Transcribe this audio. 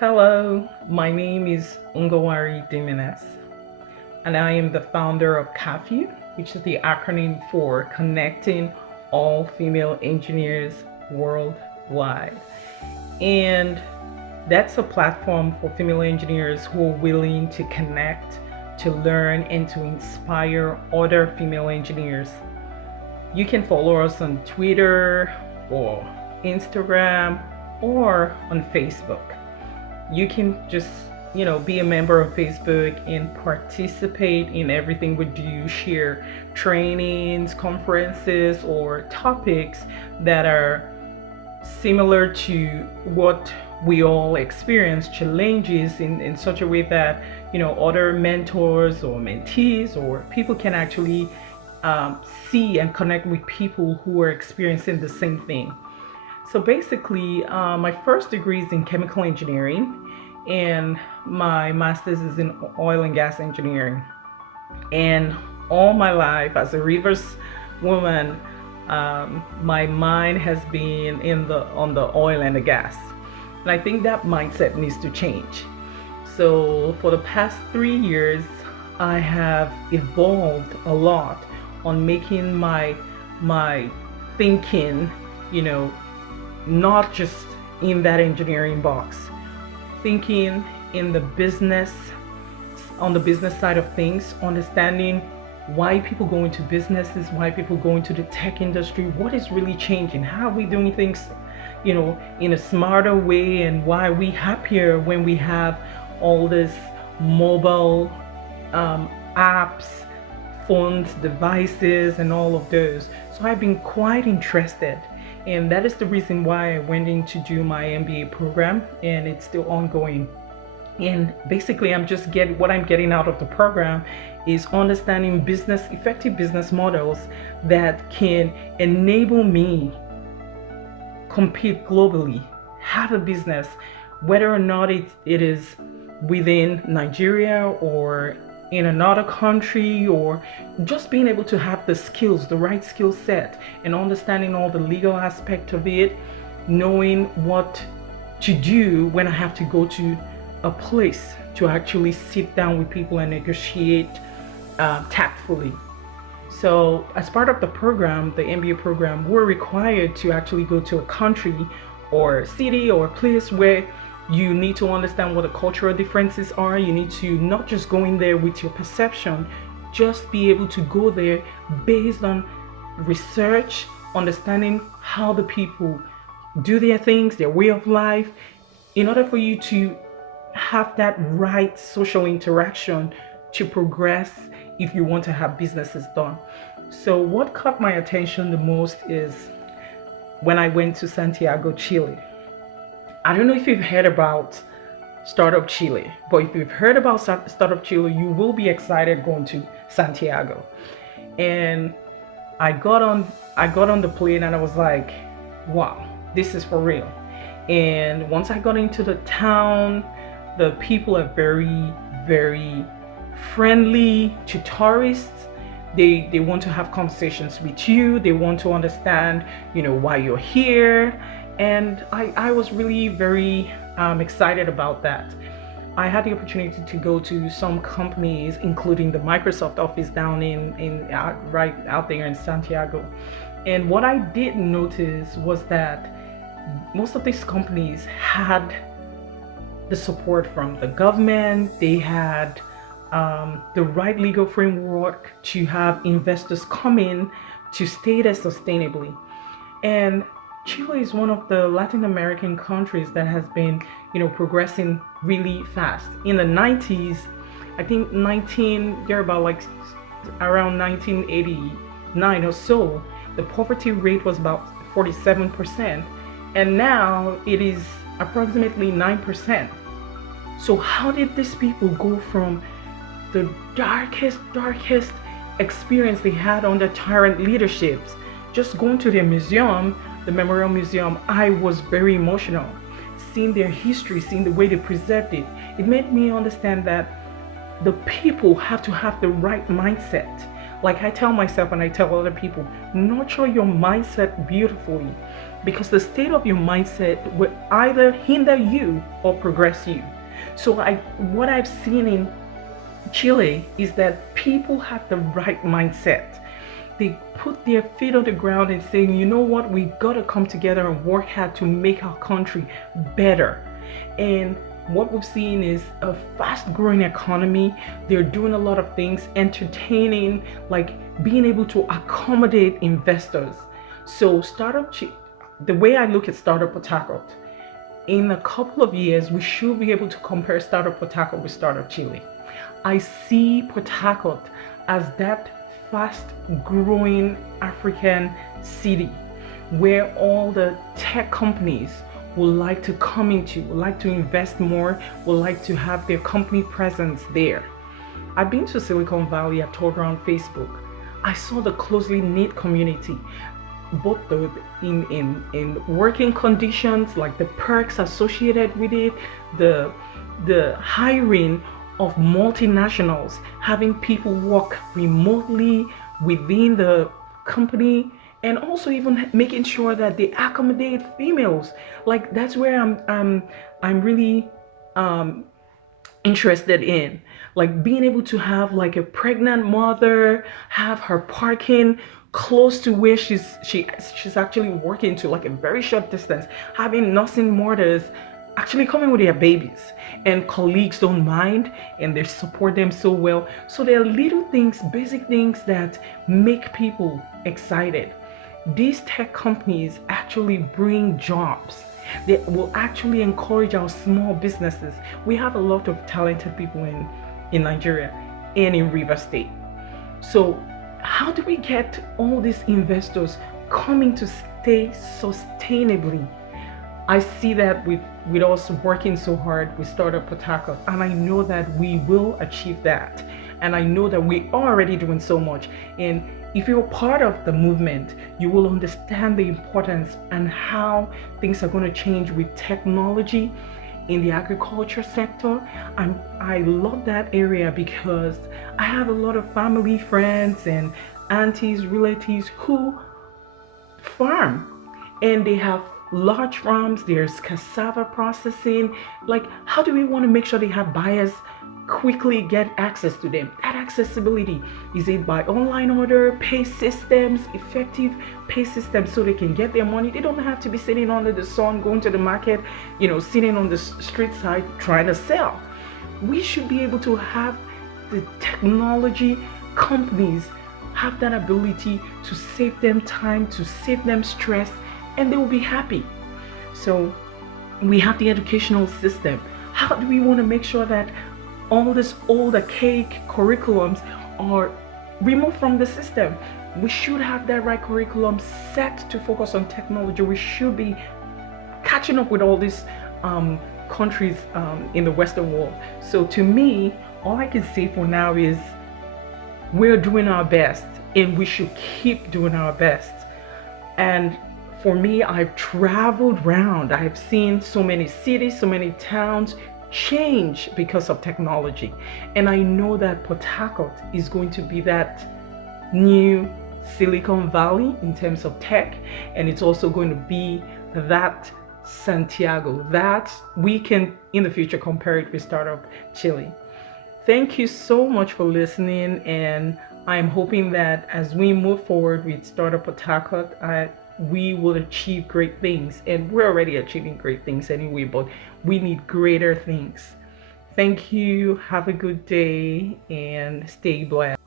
Hello, my name is Ungawari Dimenes, and I am the founder of CAFU, which is the acronym for Connecting All Female Engineers Worldwide. And that's a platform for female engineers who are willing to connect, to learn, and to inspire other female engineers. You can follow us on Twitter or Instagram or on Facebook. You can just be a member of Facebook and participate in everything we do, share trainings, conferences, or topics that are similar to what we all experience, challenges in such a way that other mentors or mentees or people can actually see and connect with people who are experiencing the same thing. So basically, my first degree is in chemical engineering, and my master's is in oil and gas engineering. And all my life, as a Rivers woman, my mind has been on the oil and the gas, and I think that mindset needs to change. So for the past 3 years, I have evolved a lot on making my thinking, not just in that engineering box, thinking in the business, on the business side of things, understanding why people go into businesses, why people go into the tech industry, what is really changing, how are we doing things, in a smarter way, and why are we happier when we have all this mobile apps, phones, devices, and all of those. So I've been quite interested, and that is the reason why I went in to do my MBA program, and it's still ongoing. And basically, what I'm getting out of the program is understanding effective business models that can enable me compete globally, have a business, whether or not it is within Nigeria or in another country, or just being able to have the skills, the right skill set, and understanding all the legal aspect of it, knowing what to do when I have to go to a place to actually sit down with people and negotiate tactfully. So as part of the program, the MBA program, we're required to actually go to a country or city or place where you need to understand what the cultural differences are. You need to not just go in there with your perception, just be able to go there based on research, understanding how the people do their things, their way of life, in order for you to have that right social interaction to progress if you want to have businesses done. So what caught my attention the most is when I went to Santiago, Chile. I don't know if you've heard about Startup Chile, but if you've heard about Startup Chile, you will be excited going to Santiago. And I got on the plane and I was like, wow, this is for real. And once I got into the town, the people are very, very friendly to tourists. They want to have conversations with you. They want to understand, why you're here. And I was really very excited about that. I had the opportunity to go to some companies, including the Microsoft office down right out there in Santiago. And what I did notice was that most of these companies had the support from the government. They had the right legal framework to have investors come in to stay there sustainably. And Chile is one of the Latin American countries that has been, progressing really fast. In the 90s, I think they're about like around 1989 or so, the poverty rate was about 47%, and now it is approximately 9%. So how did these people go from the darkest experience they had under tyrant leaderships, just going to their museum, the Memorial Museum? I was very emotional. Seeing their history, seeing the way they preserved it, it made me understand that the people have to have the right mindset. Like I tell myself and I tell other people, nurture your mindset beautifully, because the state of your mindset will either hinder you or progress you. So what I've seen in Chile is that people have the right mindset. They put their feet on the ground and saying, you know what, we gotta come together and work hard to make our country better. And what we've seen is a fast growing economy. They're doing a lot of things, entertaining, like being able to accommodate investors. So the way I look at Startup Port Harcourt, in a couple of years, we should be able to compare Startup Port Harcourt with Startup Chile. I see Port Harcourt as that fast growing African city where all the tech companies would like to come into, would like to invest more, would like to have their company presence there. I've been to Silicon Valley, I've toured around Facebook. I saw the closely knit community, both in working conditions, like the perks associated with it, the hiring of multinationals, having people work remotely within the company, and also even making sure that they accommodate females. Like that's where I'm really interested in, like being able to have like a pregnant mother have her parking close to where she's actually working, to like a very short distance, having nursing mothers actually coming with their babies, and colleagues don't mind and they support them so well. So there are little things, basic things that make people excited. These tech companies actually bring jobs. They will actually encourage our small businesses. We have a lot of talented people in Nigeria and in Rivers State. So how do we get all these investors coming to stay sustainably? I see that with us working so hard with Startup Port Harcourt, and I know that we will achieve that. And I know that we are already doing so much. And if you're part of the movement, you will understand the importance and how things are going to change with technology in the agriculture sector. I love that area because I have a lot of family, friends, and aunties, relatives who farm, and they have large farms. There's cassava processing. Like, how do we want to make sure they have buyers quickly get access to them? That accessibility, is it by online order, pay systems, effective pay systems, so they can get their money? They don't have to be sitting under the sun, going to the market, sitting on the street side trying to sell. We should be able to have the technology companies have that ability to save them time, to save them stress, and they will be happy. So we have the educational system. How do we want to make sure that all this old archaic curriculums are removed from the system? We should have that right curriculum set to focus on technology. We should be catching up with all these countries in the Western world. So to me, all I can say for now is we're doing our best, and we should keep doing our best. And for me, I've traveled around. I've seen so many cities, so many towns change because of technology. And I know that Port Harcourt is going to be that new Silicon Valley in terms of tech. And it's also going to be that Santiago that we can in the future compare it with Startup Chile. Thank you so much for listening. And I'm hoping that as we move forward with Startup Port Harcourt, we will achieve great things, and we're already achieving great things anyway, but we need greater things. Thank you. Have a good day and stay blessed.